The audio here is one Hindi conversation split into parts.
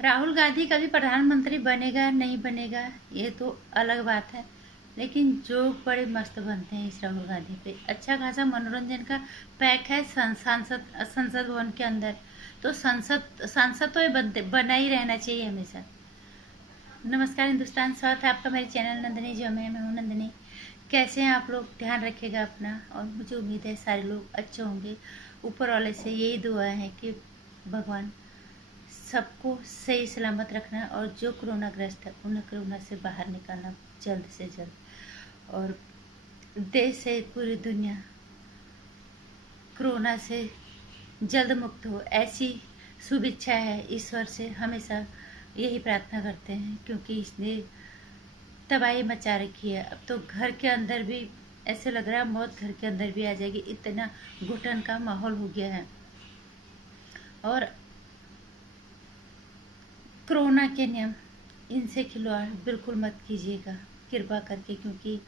राहुल गांधी कभी प्रधानमंत्री बनेगा नहीं बनेगा ये तो अलग बात है, लेकिन जो बड़े मस्त बनते हैं इस राहुल गांधी पे। अच्छा खासा मनोरंजन का पैक है सांसद संसद भवन के अंदर। तो संसद सांसद तो ये बना ही रहना चाहिए हमेशा। नमस्कार हिंदुस्तान, स्वागत है आपका मेरे चैनल नंदिनी जो मैं हूँ नंदिनी। कैसे हैं आप लोग? ध्यान रखिएगा अपना, और मुझे उम्मीद है सारे लोग अच्छे होंगे। ऊपर वाले से यही दुआ है कि भगवान सबको सही सलामत रखना, और जो कोरोना ग्रस्त है उन्हें कोरोना से बाहर निकालना जल्द से जल्द, और देश से पूरी दुनिया कोरोना से जल्द मुक्त हो, ऐसी शुभ इच्छा है ईश्वर से। हमेशा यही प्रार्थना करते हैं, क्योंकि इसने तबाही मचा रखी है। अब तो घर के अंदर भी ऐसे लग रहा है मौत घर के अंदर भी आ जाएगी, इतना घुटन का माहौल हो गया है। और कोरोना के नियम, इनसे खिलवाड़ बिल्कुल मत कीजिएगा कृपा करके, क्योंकि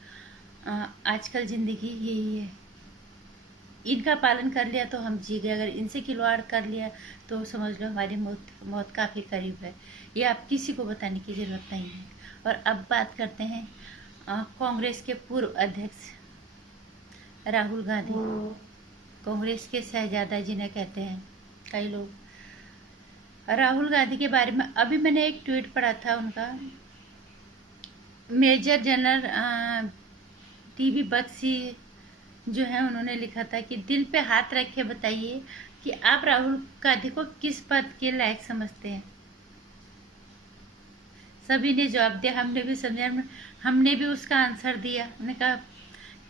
आजकल ज़िंदगी यही है। इनका पालन कर लिया तो हम जी गए, अगर इनसे खिलवाड़ कर लिया तो समझ लो हमारी मौत काफ़ी करीब है। ये आप किसी को बताने की ज़रूरत नहीं है। और अब बात करते हैं कांग्रेस के पूर्व अध्यक्ष राहुल गांधी, कांग्रेस के शहजादा जिन्हें कहते हैं कई लोग। राहुल गांधी के बारे में अभी मैंने एक ट्वीट पढ़ा था उनका। मेजर जनरल टीवी बख्शी जो है, उन्होंने लिखा था कि दिल पे हाथ रख के बताइए कि आप राहुल गांधी को किस पद के लायक समझते हैं। सभी ने जवाब दिया, हमने भी समझा, हमने भी उसका आंसर दिया। उन्होंने कहा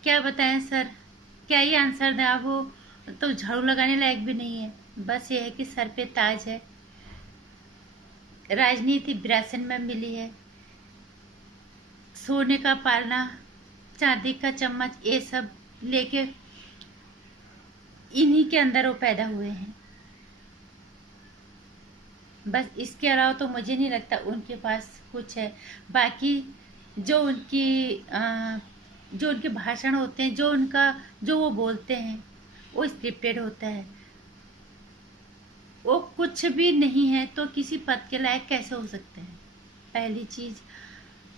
क्या बताएं सर, क्या ही आंसर दें, आप वो तो झाड़ू लगाने लायक भी नहीं है। बस ये है कि सर पे ताज है, राजनीति विरासत में मिली है, सोने का पालना, चांदी का चम्मच, ये सब लेके इन्हीं के अंदर वो पैदा हुए हैं। बस इसके अलावा तो मुझे नहीं लगता उनके पास कुछ है। बाकी जो उनके भाषण होते हैं, जो वो बोलते हैं, वो स्क्रिप्टेड होता है। वो कुछ भी नहीं है तो किसी पद के लायक कैसे हो सकते हैं? पहली चीज,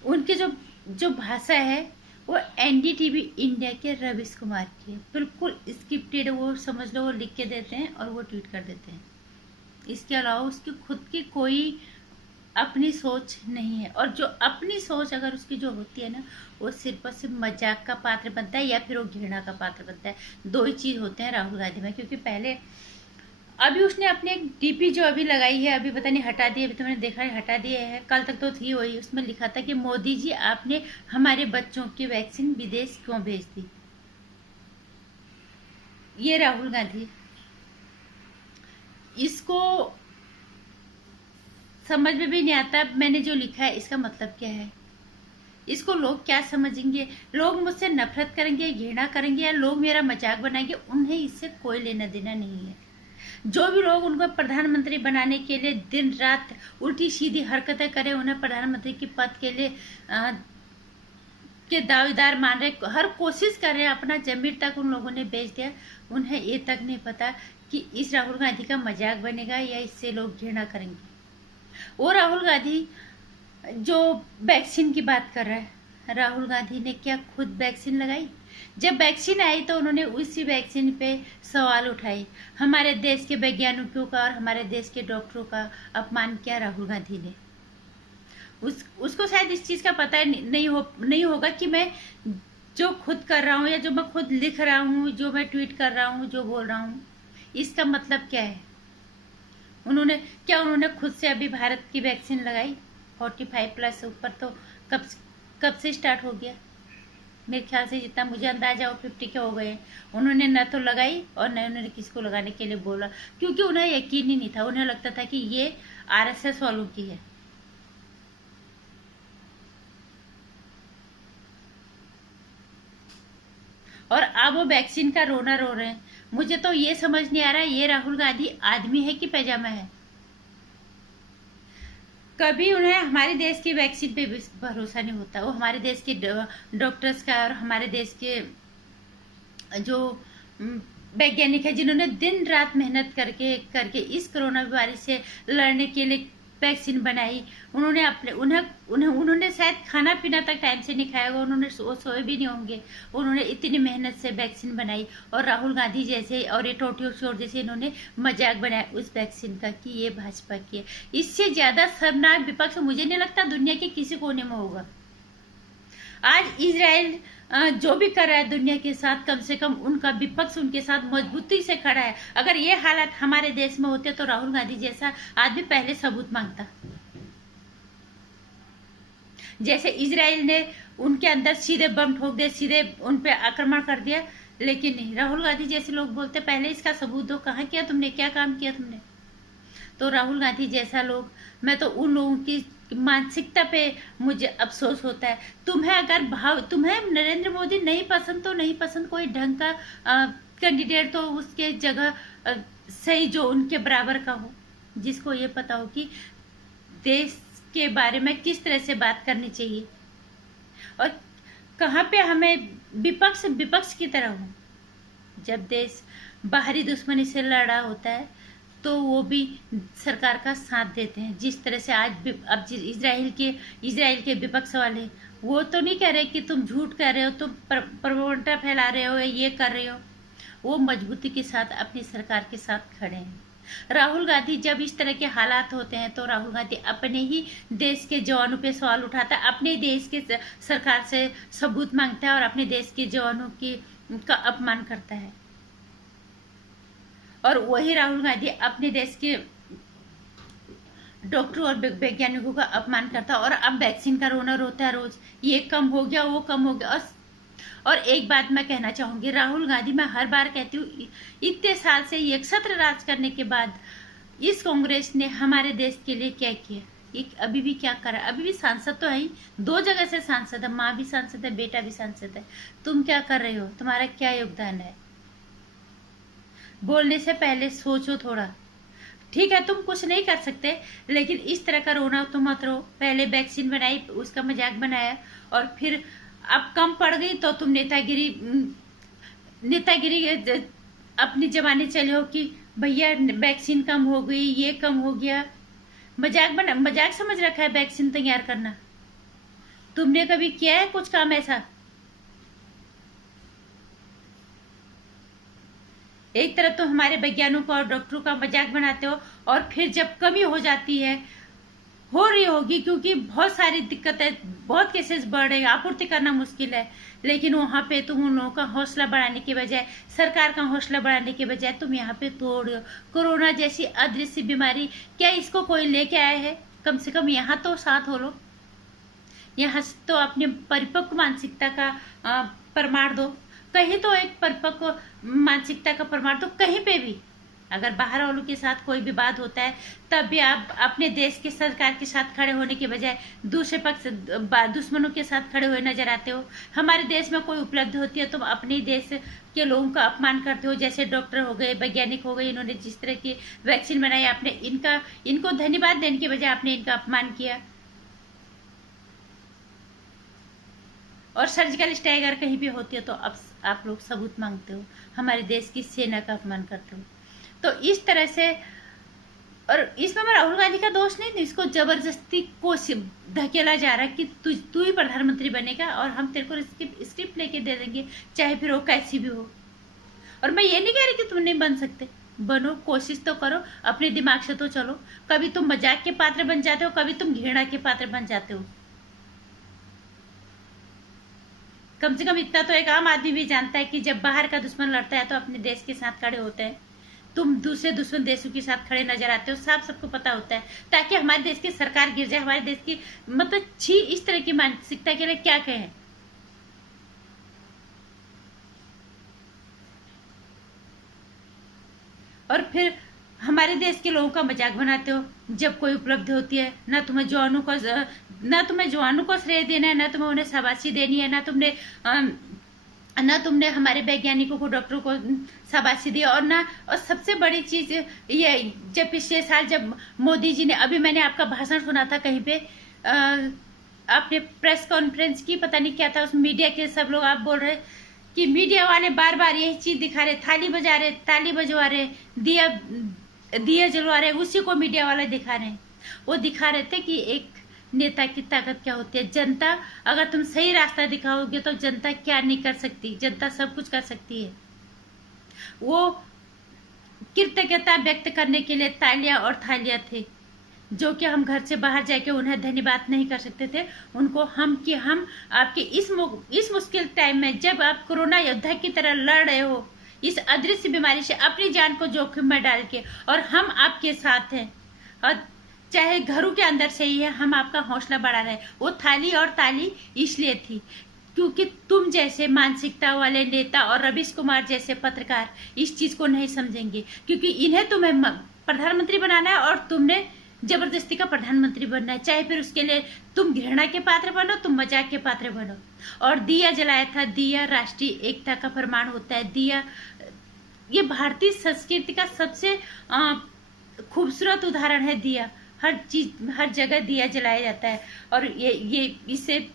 उनकी जो जो भाषा है वो एनडीटीवी इंडिया के रविश कुमार की है, बिल्कुल स्क्रिप्टेड। वो समझ लो वो लिख के देते हैं और वो ट्वीट कर देते हैं। इसके अलावा उसकी खुद की कोई अपनी सोच नहीं है, और जो अपनी सोच अगर उसकी जो होती है ना, वो सिर्फ और सिर्फ मजाक का पात्र बनता है या फिर वो घृणा का पात्र बनता है। दो ही चीज होते हैं राहुल गांधी में। क्योंकि पहले अभी उसने अपनी एक डीपी जो अभी लगाई है, अभी पता नहीं हटा दी, अभी तो मैंने देखा है हटा दिए है, कल तक तो थी वही। उसमें लिखा था कि मोदी जी आपने हमारे बच्चों की वैक्सीन विदेश क्यों भेज दी। ये राहुल गांधी, इसको समझ में भी नहीं आता मैंने जो लिखा है इसका मतलब क्या है। इसको लोग क्या समझेंगे? लोग मुझसे नफरत करेंगे, घृणा करेंगे, या लोग मेरा मजाक बनाएंगे, उन्हें इससे कोई लेना देना नहीं है। जो भी लोग उनको प्रधानमंत्री बनाने के लिए दिन रात उल्टी सीधी हरकतें करें, उन्हें प्रधानमंत्री के पद के लिए के दावेदार मान रहे, हर कोशिश कर रहे हैं, अपना जमीर तक उन लोगों ने बेच दिया। उन्हें ये तक नहीं पता कि इस राहुल गांधी का मजाक बनेगा या इससे लोग घृणा करेंगे। वो राहुल गांधी जो वैक्सीन की बात कर रहा है, राहुल गांधी ने क्या खुद वैक्सीन लगाई? जब वैक्सीन आई तो उन्होंने उसी वैक्सीन पे सवाल उठाए। हमारे देश के वैज्ञानिकों का और हमारे देश के डॉक्टरों का अपमान किया राहुल गांधी ने। उसको शायद इस चीज़ का पता नहीं होगा कि मैं जो खुद कर रहा हूँ, या जो मैं खुद लिख रहा हूँ, जो मैं ट्वीट कर रहा हूँ, जो बोल रहा हूँ, इसका मतलब क्या है। उन्होंने खुद से अभी भारत की वैक्सीन लगाई? 45+ ऊपर तो कब से स्टार्ट हो गया? मेरे ख्याल से जितना मुझे अंदाजा वो 50 के हो गए। उन्होंने न तो लगाई और न उन्होंने किसी को लगाने के लिए बोला, क्योंकि उन्हें यकीन ही नहीं था। उन्हें लगता था कि ये आरएसएस वालों की है। और अब वो वैक्सीन का रोना रो रहे हैं। मुझे तो ये समझ नहीं आ रहा है ये राहुल गांधी आदमी है कि पैजामा है। कभी उन्हें हमारे देश की वैक्सीन पे भरोसा नहीं होता। वो हमारे देश के डॉक्टर्स का और हमारे देश के जो वैज्ञानिक है, जिन्होंने दिन रात मेहनत करके करके इस कोरोना बीमारी से लड़ने के लिए वैक्सीन बनाई। उन्होंने अपने उन्होंने शायद खाना पीना तक टाइम से नहीं खाया होगा, उन्होंने सोए भी नहीं होंगे। उन्होंने इतनी मेहनत से वैक्सीन बनाई, और राहुल गांधी जैसे और ये टोटी चोर जैसे इन्होंने मजाक बनाया उस वैक्सीन का कि ये भाजपा की है। इससे ज्यादा शर्मनाक विपक्ष मुझे नहीं लगता दुनिया के किसी कोने में होगा। आज इजराइल जो भी कर रहा है दुनिया के साथ, कम से कम उनका विपक्ष उनके साथ मजबूती से खड़ा है। अगर ये हालात हमारे देश में होते तो राहुल गांधी जैसा आदमी पहले सबूत मांगता। जैसे इजराइल ने उनके अंदर सीधे बम ठोक दिए, सीधे उन पे आक्रमण कर दिया, लेकिन नहीं, राहुल गांधी जैसे लोग बोलते पहले इसका सबूत दो, कहाँ किया तुमने, क्या काम किया तुमने। तो राहुल गांधी जैसा लोग, मैं तो उन लोगों की मानसिकता पे मुझे अफसोस होता है। तुम्हें अगर तुम्हें नरेंद्र मोदी नहीं पसंद तो नहीं पसंद, कोई ढंग का कैंडिडेट तो उसके जगह सही जो उनके बराबर का हो, जिसको ये पता हो कि देश के बारे में किस तरह से बात करनी चाहिए और कहाँ पे हमें विपक्ष की तरह हो। जब देश बाहरी दुश्मनी से लड़ा होता है तो वो भी सरकार का साथ देते हैं। जिस तरह से आज अब इजराइल के विपक्ष वाले वो तो नहीं कह रहे कि तुम झूठ कह रहे हो, तुम प्रवणता फैला रहे हो, ये कर रहे हो। वो मजबूती के साथ अपनी सरकार के साथ खड़े हैं। राहुल गांधी जब इस तरह के हालात होते हैं तो राहुल गांधी अपने ही देश के जवानों पे सवाल उठाता है, अपने देश के सरकार से सबूत मांगता है और अपने देश के जवानों का अपमान करता है। और वही राहुल गांधी अपने देश के डॉक्टरों और वैज्ञानिकों का अपमान करता है। और अब वैक्सीन का रोना रोता है रोज, ये कम हो गया, वो कम हो गया। और एक बात मैं कहना चाहूंगी, राहुल गांधी, मैं हर बार कहती हूँ, इतने साल से एक छत्र राज करने के बाद इस कांग्रेस ने हमारे देश के लिए क्या किया, एक अभी भी क्या करा। अभी भी सांसद तो है ही, 2 जगह से सांसद है, माँ भी सांसद है, बेटा भी सांसद है। तुम क्या कर रहे हो, तुम्हारा क्या योगदान है। बोलने से पहले सोचो थोड़ा। ठीक है तुम कुछ नहीं कर सकते, लेकिन इस तरह का रोना तो मत रो। पहले वैक्सीन बनाई, उसका मजाक बनाया, और फिर अब कम पड़ गई तो तुम नेतागिरी अपनी जमाने चले हो कि भैया वैक्सीन कम हो गई, ये कम हो गया। मजाक समझ रखा है वैक्सीन तैयार करना। तुमने कभी किया है कुछ काम ऐसा? एक तरफ तो हमारे वैज्ञानिकों और डॉक्टरों का मजाक बनाते हो, और फिर जब कमी हो जाती है, हो रही होगी क्योंकि बहुत सारी दिक्कतें, बहुत केसेस बढ़ रहे हैं, आपूर्ति करना मुश्किल है, लेकिन वहाँ पे तुम उन लोगों का हौसला बढ़ाने के बजाय, सरकार का हौसला बढ़ाने के बजाय तुम यहाँ पे तोड़ रहे हो। कोरोना जैसी अदृश्य बीमारी, क्या इसको कोई लेके आया है? कम से कम यहाँ तो साथ हो लो, यहाँ तो अपने परिपक्व मानसिकता का प्रमाण दो। कहीं तो एक परिपक्व मानसिकता का प्रमाण दो, कहीं पे भी। अगर बाहर वालों के साथ कोई विवाद होता है तब भी आप अपने देश के सरकार के साथ खड़े होने के बजाय दूसरे पक्ष दुश्मनों के साथ खड़े हुए नजर आते हो। हमारे देश में कोई उपलब्धि होती है तुम अपने देश के लोगों का अपमान करते हो। जैसे डॉक्टर हो गए, वैज्ञानिक हो गए, इन्होंने जिस तरह की वैक्सीन बनाई, आपने इनको धन्यवाद देने के बजाय आपने इनका अपमान किया। और सर्जिकल स्ट्राइक अगर कहीं भी होती है तो अब आप लोग सबूत मांगते हो, हमारे देश की सेना का अपमान करते हो। तो इस तरह से, और इसमें मैं राहुल गांधी का दोष नहीं, इसको जबरदस्ती को धकेला जा रहा है कि तू ही प्रधानमंत्री बनेगा और हम तेरे को स्क्रिप्ट लेके दे देंगे, चाहे फिर वो कैसी भी हो। और मैं ये नहीं कह रही कि तुम नहीं बन सकते, बनो, कोशिश तो करो, अपने दिमाग से तो चलो। कभी तुम मजाक के पात्र बन जाते हो, कभी तुम घृणा के पात्र बन जाते हो। कम से कम इतना तो एक आम आदमी भी जानता है कि जब बाहर का दुश्मन लड़ता है तो अपने देश के साथ खड़े होते हैं। तुम दूसरे दुश्मन देशों के साथ खड़े नजर आते हो, सबको पता होता है, ताकि हमारे देश की सरकार गिर जाए। हमारे देश की मतलब छी इस तरह की मानसिकता के लिए क्या कहें। और फिर हमारे देश के लोगों का मजाक बनाते हो। जब कोई उपलब्धि होती है, ना तुम्हें जवानों को श्रेय देना है, ना तुम्हें उन्हें शाबाशी देनी है, ना तुमने हमारे वैज्ञानिकों को, डॉक्टरों को शाबाशी दी, और सबसे बड़ी चीज ये, जब पिछले साल जब मोदी जी ने, अभी मैंने आपका भाषण सुना था कहीं पे, आपने प्रेस कॉन्फ्रेंस की, पता नहीं क्या था, उस मीडिया के सब लोग आप बोल रहे कि मीडिया वाले बार बार यही चीज दिखा रहे, ताली बजवा रहे, दिया जलवा रहे, उसी को मीडिया वाले दिखा रहे हैं। वो दिखा रहे थे कि एक नेता की ताकत क्या होती है। जनता, अगर तुम सही रास्ता दिखाओगे तो जनता क्या नहीं कर सकती, जनता सब कुछ कर सकती है। वो कृतज्ञता व्यक्त करने के लिए तालियां और थालियां थे, जो कि हम घर से बाहर जाके उन्हें धन्यवाद नहीं कर सकते थे उनको। हम आपके इस मुश्किल टाइम में, जब आप कोरोना योद्धा की तरह लड़ रहे हो इस अदृश्य बीमारी से अपनी जान को जोखिम में डाल के, और हम आपके साथ हैं, और चाहे घरों के अंदर से ही है, हम आपका हौसला बढ़ा रहे हैं। वो थाली और ताली इसलिए थी क्योंकि तुम जैसे मानसिकता वाले नेता और रवीश कुमार जैसे पत्रकार इस चीज को नहीं समझेंगे, क्योंकि इन्हें तुम्हें प्रधानमंत्री बनाना है और तुमने जबरदस्ती का प्रधानमंत्री बनना है। चाहे फिर उसके लिए तुम घृणा के पात्र बनो, तुम मजाक के पात्र बनो। और दिया जलाया था, दिया राष्ट्रीय एकता का प्रमाण होता है। दिया ये भारतीय संस्कृति का सबसे खूबसूरत उदाहरण है। दिया हर चीज, हर जगह दिया जलाया जाता है। और ये इसे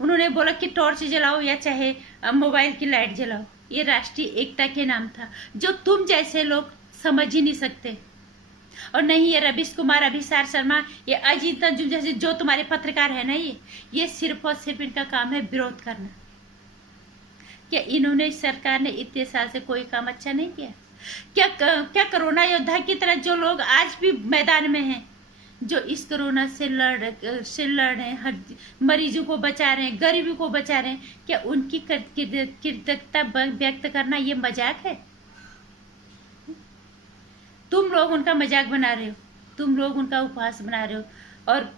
उन्होंने बोला कि टॉर्च जलाओ या चाहे मोबाइल की लाइट जलाओ, ये राष्ट्रीय एकता के नाम था, जो तुम जैसे लोग समझ ही नहीं सकते। और नहीं, ये रवीश कुमार, अभिसार शर्मा, ये अजीत अंजुम जैसे जो तुम्हारे पत्रकार है ना, ये सिर्फ और सिर्फ इनका काम है विरोध करना। क्या इन्होंने, सरकार ने इतने साल से कोई काम अच्छा नहीं किया? क्या कोरोना योद्धा की तरह जो लोग आज भी मैदान में हैं, जो इस कोरोना से लड़ रहे हैं, हर मरीजों को बचा रहे हैं, गरीबों को बचा रहे हैं, क्या उनकी कृतज्ञता व्यक्त करना ये मजाक है? तुम लोग उनका मजाक बना रहे हो, तुम लोग उनका उपहास बना रहे हो, और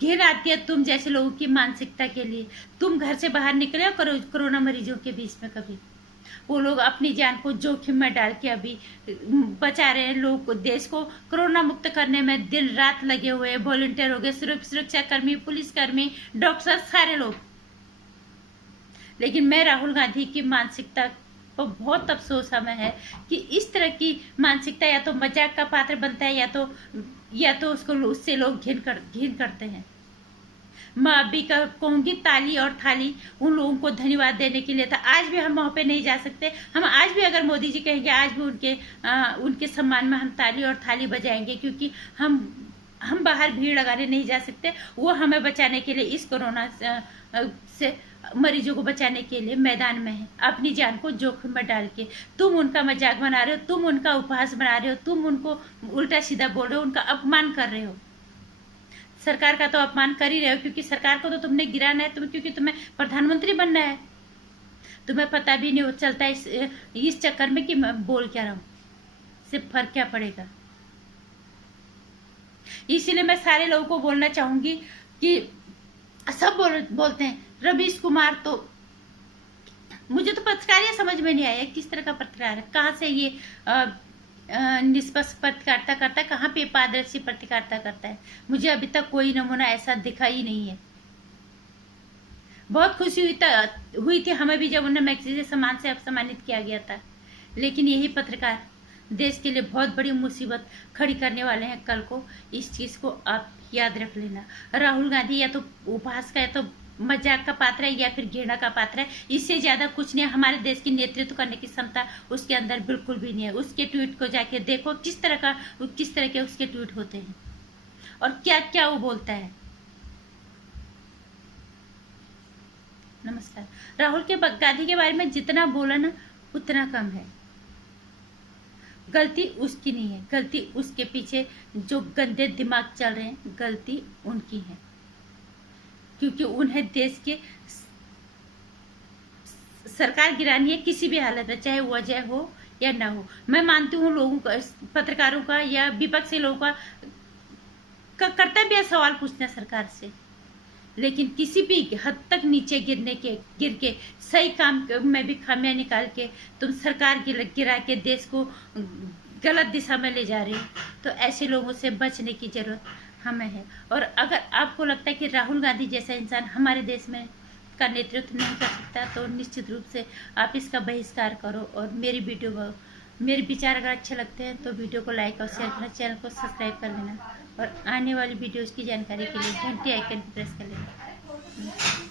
घिन आती है तुम जैसे लोगों की मानसिकता के लिए। तुम घर से बाहर निकले हो कोरोना मरीजों के बीच में, कभी वो लोग अपनी जान को जोखिम में डाल के अभी बचा रहे हैं लोगों को, देश को कोरोना मुक्त करने में दिन रात लगे हुए हैं। वॉलंटियर हो गए, सुरक्षा कर्मी, पुलिसकर्मी, डॉक्टर, सारे लोग। लेकिन मैं राहुल गांधी की मानसिकता को बहुत अफसोस हमें है कि इस तरह की मानसिकता या तो मजाक का पात्र बनता है, या तो उससे लोग घिन करते हैं। मैं अभी कहूंगी ताली और थाली उन लोगों को धन्यवाद देने के लिए था। आज भी हम वहाँ पे नहीं जा सकते। हम आज भी अगर मोदी जी कहेंगे, आज भी उनके सम्मान में हम ताली और थाली बजाएंगे, क्योंकि हम बाहर भीड़ लगाने नहीं जा सकते। वो हमें बचाने के लिए, इस कोरोना से मरीजों को बचाने के लिए मैदान में है, अपनी जान को जोखिम में डाल के। तुम उनका मजाक बना रहे हो, तुम उनका उपहास बना रहे हो, तुम उनको उल्टा सीधा बोल रहे हो, उनका अपमान कर रहे हो। सरकार का तो अपमान कर ही रहे हो, क्योंकि सरकार को तो तुमने गिराना है, क्योंकि तुम्हें प्रधानमंत्री बनना है। तुम्हें पता भी नहीं चलता इस चक्कर में कि मैं बोल क्या रहा हूं, सिर्फ फर्क क्या पड़ेगा। इसीलिए मैं सारे लोगों को बोलना चाहूंगी कि सब बोलते हैं रवीश कुमार, तो मुझे तो पत्रकार ये समझ में नहीं आया किस तरह का पत्रकार है, कहाँ से ये निष्पक्ष पत्रकारिता करता है, कहाँ पे पारदर्शी पत्रकारिता करता है। मुझे अभी तक कोई नमूना ऐसा दिखा ही नहीं है। बहुत खुशी हुई थी हमें भी जब उन्हें मैगजीन सम्मान से सम्मानित किया गया था, लेकिन यही पत्रकार देश के लिए बहुत बड़ी मुसीबत खड़ी करने वाले हैं कल को। इस चीज को आप याद रख लेना। राहुल गांधी या तो उपहास का, या तो मजाक का पात्र है, या फिर घृणा का पात्र है। इससे ज्यादा कुछ नहीं है। हमारे देश की नेतृत्व करने की क्षमता उसके अंदर बिल्कुल भी नहीं है। उसके ट्वीट को जाके देखो, किस तरह के उसके ट्वीट होते हैं और क्या क्या वो बोलता है। नमस्कार। राहुल गांधी के बारे में जितना बोला ना उतना कम है। गलती उसकी नहीं है, गलती उसके पीछे जो गंदे दिमाग चल रहे हैं, गलती उनकी है, क्योंकि उन्हें देश के सरकार गिरानी है किसी भी हालत में, चाहे वजह हो या ना हो। मैं मानती हूँ लोगों का, पत्रकारों का या विपक्षी लोगों का कर्तव्य है सवाल पूछना सरकार से, लेकिन किसी भी हद तक नीचे गिर के सही काम में भी खामियां निकाल के तुम सरकार गिरा के देश को गलत दिशा में ले जा रहे हो, तो ऐसे लोगों से बचने की जरूरत हमें है। और अगर आपको लगता है कि राहुल गांधी जैसा इंसान हमारे देश में का नेतृत्व नहीं कर सकता, तो निश्चित रूप से आप इसका बहिष्कार करो। और मेरे विचार अगर अच्छे लगते हैं तो वीडियो को लाइक और शेयर करना, चैनल को सब्सक्राइब कर लेना, और आने वाली वीडियोस की जानकारी के लिए घंटी आइकन प्रेस कर लेना।